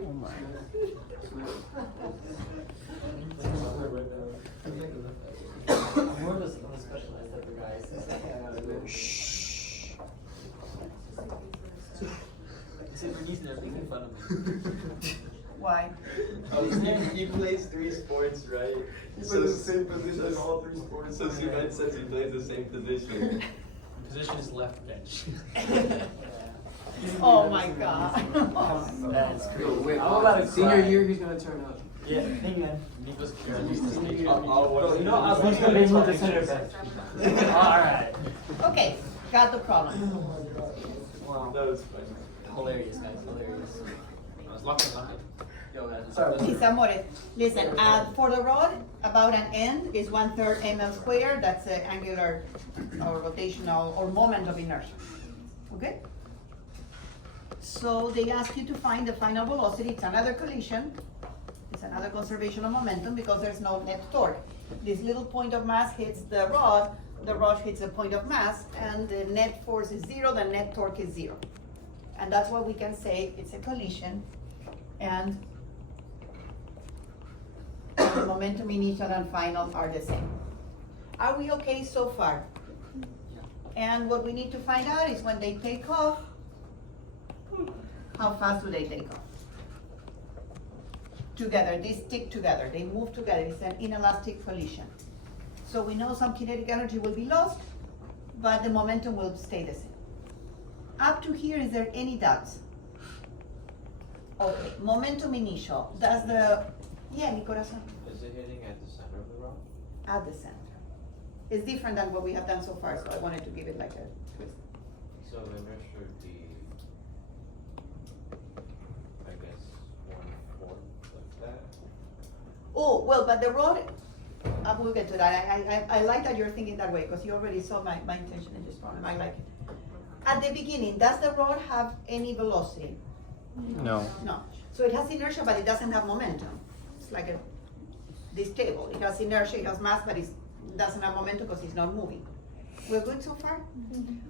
Oh my. More of a specialized type of guys. Shh. See, Bernice, they're making fun of me. Why? He plays 3 sports, right? He plays the same position in all 3 sports. So Suman says he plays the same position. Position is left bench. Oh my God. That's crazy. Wait, I'm about to Senior cry. year, he's gonna turn up. Yeah, hang on. Nico's curious. You know, I I was gonna be the center back. Alright. Okay, got the problem. Wow. That was funny. Hilarious, guys. Hilarious. I was lucky. Yo, guys. Mis amores, listen, for the rod, about an end is 1/3 ml squared. That's the angular or rotational or moment of inertia. Okay? So they ask you to find the final velocity. It's another collision. It's another conservation of momentum because there's no net torque. This little point of mass hits the rod hits the point of mass, and the net force is 0, the net torque is 0. And that's why we can say it's a collision, and the momentum initial and final are the same. Are we okay so far? And what we need to find out is when they take off, how fast do they take off? Together, they stick together, they move together. It's an inelastic collision. So we know some kinetic energy will be lost, but the momentum will stay the same. Up to here, is there any doubts? Okay, momentum initial, that's the, yeah, mi corazón, Is it hitting at the center of the rock? at the center. It's different than what we have done so far, so I wanted to give it like a twist. So inertia should be, I guess, 1/4 of that. Oh, well, but the rod, we'll get to that. I like that you're thinking that way, because you already saw my intention in this problem. I like it. At the beginning, does the rod have any velocity? No. No. So it has inertia, but it doesn't have momentum. It's like this table. It has inertia, it has mass, but it doesn't have momentum because it's not moving. We're good so far?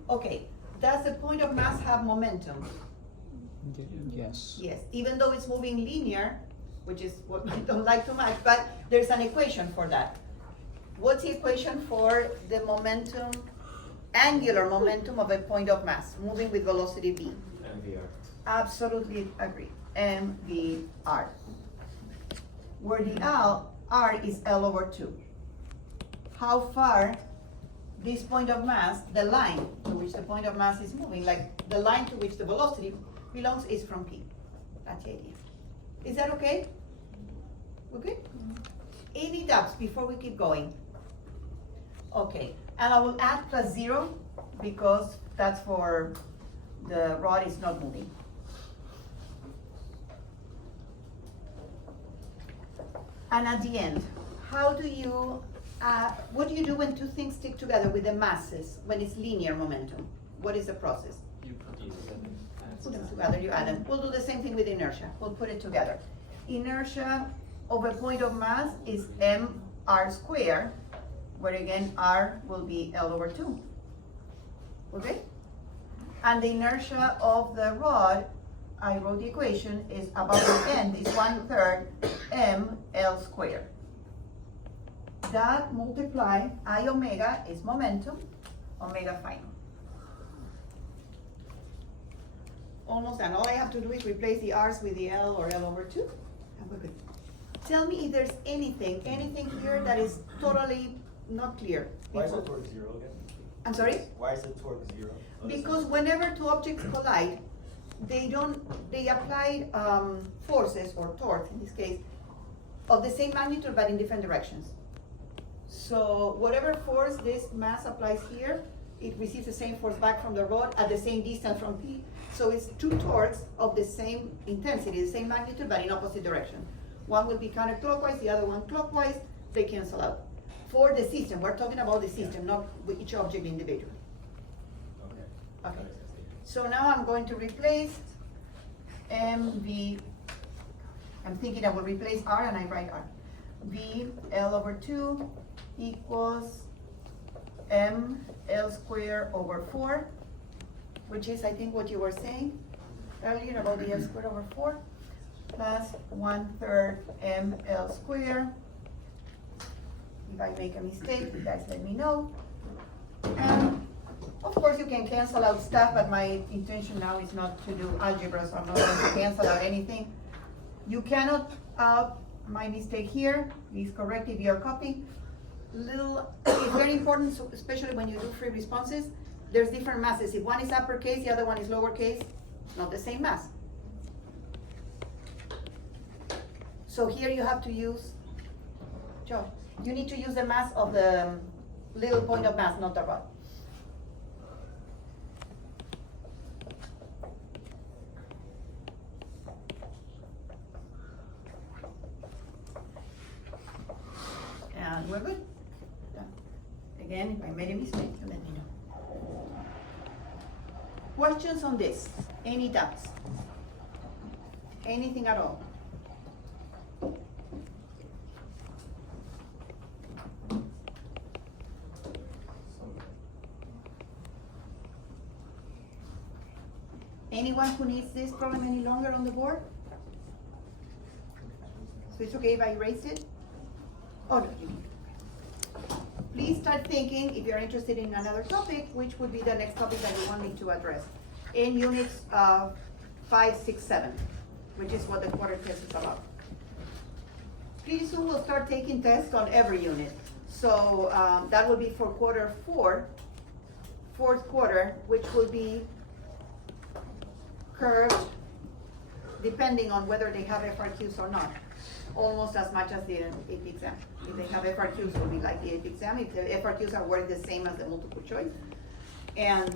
Okay. Does the point of mass have momentum? Yes. Yes. Even though it's moving linear, which is what I don't like too much, but there's an equation for that. What's the equation for the momentum, angular momentum of a point of mass, moving with velocity v? MVR. Absolutely agree. MVR. Where the R is L over 2. How far this point of mass, the line to which the point of mass is moving, like the line to which the velocity belongs, is from P. That's the idea. Is that okay? We're good? Any doubts before we keep going? Okay, and I will add +0 because that's for the rod is not moving. And at the end, how do you, what do you do when two things stick together with the masses, when it's linear momentum? What is the process? You put these Put them together, you add them. We'll do the same thing with inertia. We'll put it together. Inertia of a point of mass is mr squared, where again r will be L over 2. Okay? And the inertia of the rod, I wrote the equation, is about the end is 1/3 ml squared. That multiply I omega is momentum, omega final. Almost done. All I have to do is replace the r's with the L or L over 2, and we're good. Tell me if there's anything here that is totally not clear. Why is it torque 0 again? I'm sorry? Why is it torque 0? Because whenever two objects collide, they apply forces or torque in this case of the same magnitude but in different directions. So whatever force this mass applies here, it receives the same force back from the rod at the same distance from P. So it's two torques of the same intensity, the same magnitude, but in opposite direction. One will be counterclockwise, the other one clockwise. They cancel out. For the system, we're talking about the system, not with each object individually. Okay. So now I'm going to replace MV. I'm thinking I will replace R and I write R. V L over two equals M L squared over four, which is, I think, what you were saying earlier about the L squared over four, plus 1/3 M L squared. If I make a mistake, you guys let me know. And of course, you can cancel out stuff, but my intention now is not to do algebra, so I'm not going to cancel out anything. You cannot, my mistake here, please correct if you're copying. It's very important, so especially when you do free responses, there's different masses. If one is uppercase, the other one is lowercase, it's not the same mass. So here you have to use, Josh, you need to use the mass of the little point of mass, not the rod. And we're good. Done. Again, if I made a mistake, you let me know. Questions on this? Any doubts? Anything at all? Anyone who needs this problem any longer on the board? So it's okay if I erase it? Oh, no, you need to. Please start thinking, if you're interested in another topic, which would be the next topic that you want me to address. In units 5, 6, 7, which is what the quarter test is about. Pretty soon we'll start taking tests on every unit. So that will be for quarter 4, fourth quarter, which will be curved, depending on whether they have FRQs or not. Almost as much as the AP exam. If they have FRQs, it will be like the AP exam. If the FRQs are worth the same as the multiple choice. And